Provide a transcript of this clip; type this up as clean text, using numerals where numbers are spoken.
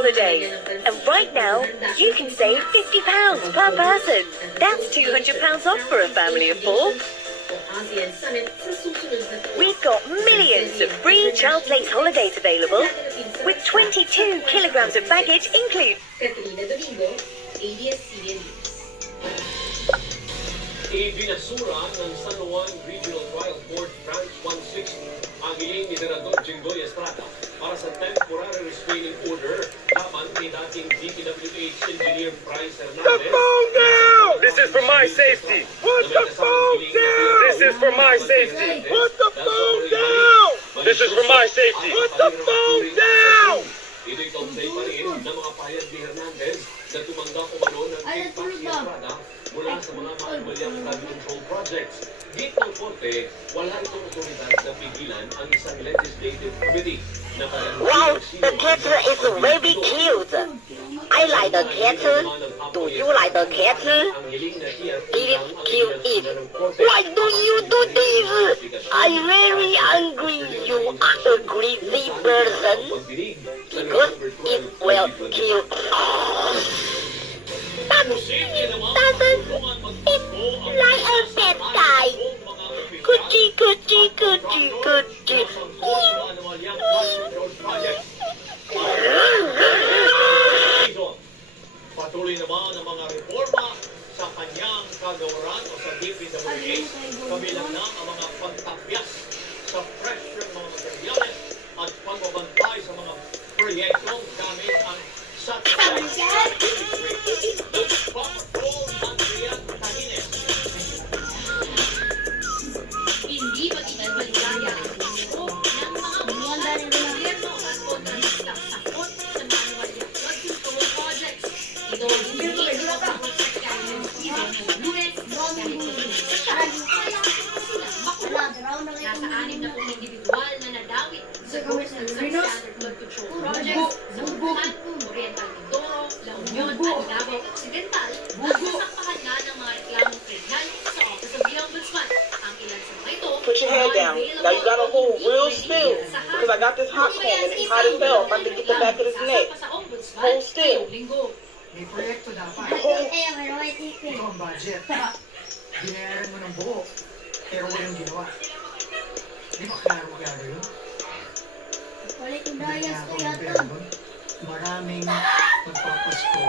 holiday. And right now, you can save £50 per person. That's £200 off for a family of 4. We've got millions of free Child Place holidays available, with 22 kilograms of baggage included. Ibinasura ng San Juan Regional Trial Court Branch 16 ang hiling ni Senador Jinggoy Estrada para sa temporary restraining order laban kay dating DPWH Engineer Bryce Hernandez. This is for my safety. Put the phone down! This is for my safety. Put the phone down! This is for my safety. Put the phone down! Ito'y kaunsay pa rin ng mga pahayag ni Hernandez na tumanggap umano ng kickback si Estrada mula sa mga maanumalyang flood control projects. Gate ng Korte, wala itong otoridad na pigilan ang isang legislative committee na Wow, the cat is very cute. I like the cat. Do you like the cat? If you eat, why do you do this? I'm very angry. You are a greedy person. Because it will kill us. But it doesn't. It's like a bad guy. Coochie, coochie, coochie, coochie. Patuloy naman ang mga reforma sa kanyang kagawaran o sa DPWH, kabilang na ang mga pagtapyas sa presyo ng mga materyales at pagbabantay sa mga proyektong gamit ang satellite nagpapatrol ng Riyadh Tahines. Hindi pag-ibaligaya ang gusto ng mga buwan ng gobyerno at kontrabista sa sakot sa manuwalyang flood control projects. Ito ang hindi ipapakot sa kanya ng Steven Lunes dahil kaya sila makuha. Nasa 6 na individual na nadawit sa group ng substandard flood control projects sa Buluhan, Oriental Mindoro, La Union at Davao Occidental at nasakpahan na ng mga reklamong kriminal sa Office of the Ombudsman. Ang ilan sa mga ito Put your hand down. Now you gotta hold real still because I got this hot comb and it's hot as hell. I'm about to get the back of his neck. Hold still. May proyekto dapat. Ito ang budget. Binayaran mo ng buo, pero walang ginawa. Di ba klaro yun? Maraming magpapasko